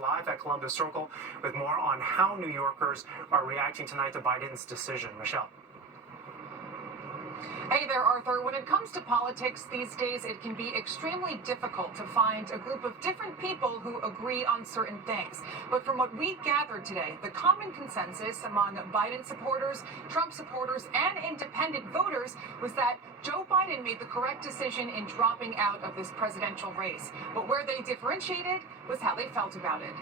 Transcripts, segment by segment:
Live at Columbus Circle with more on how New Yorkers are reacting tonight to Biden's decision. Michelle. Hey there, Arthur. When it comes to politics these days, it can be extremely difficult to find a group of different people who agree on certain things. But from what we gathered today, the common consensus among Biden supporters, Trump supporters, and independent voters was that Joe Biden made the correct decision in dropping out of this presidential race. But where they differentiated was how they felt about it.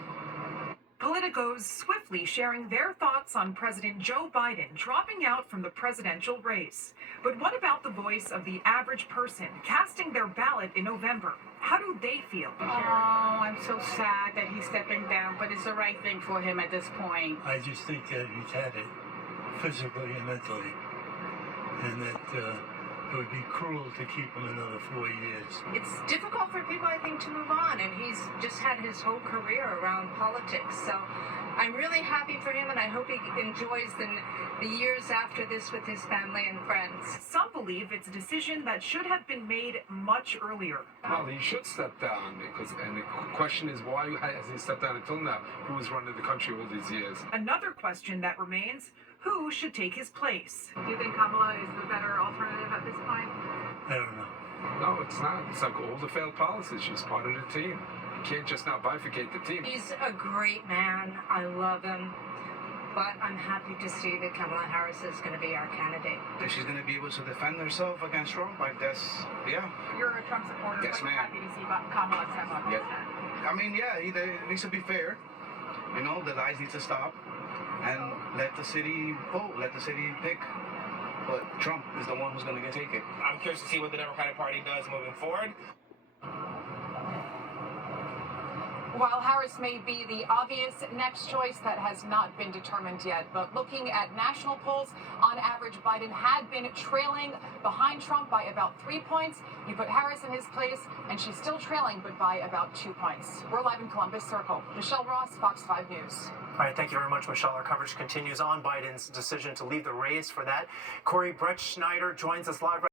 Politicos swiftly sharing their thoughts on President Joe Biden dropping out from the presidential race. But what about the voice of the average person casting their ballot in November? How do they feel? Oh, I'm so sad that he's stepping down, but it's the right thing for him at this point. I just think that he's had it physically and mentally, and that it would be cruel to keep him another 4 years. It's difficult for people, I think, to move on, and he's just had his whole career around politics. So I'm really happy for him, and I hope he enjoys the years after this with his family and friends. Some believe it's a decision that should have been made much earlier. Well, he should step down, and the question is, why has he stepped down until now? Who was running the country all these years? Another question that remains, who should take his place? Do you think Kamala is the better alternative at this point? I don't know. No, it's not. It's like all the failed policies. She's part of the team. You can't just now bifurcate the team. He's a great man. I love him. But I'm happy to see that Kamala Harris is going to be our candidate. If she's going to be able to defend herself against Trump, I guess, yeah. You're a Trump supporter, Yes, but you're ma'am. happy to see Kamala step up. Yeah. I mean, yeah, he needs to be fair. You know, the lies need to stop. And let the city vote, let the city pick. But Trump is the one who's going to take it. I'm curious to see what the Democratic Party does moving forward. While Harris may be the obvious next choice, that has not been determined yet. But looking at national polls, on average, Biden had been trailing behind Trump by about 3 points. You put Harris in his place, and she's still trailing, but by about 2 points. We're live in Columbus Circle. Michelle Ross, Fox 5 News. All right, thank you very much, Michelle. Our coverage continues on Biden's decision to leave the race. For that, Corey Brettschneider joins us live.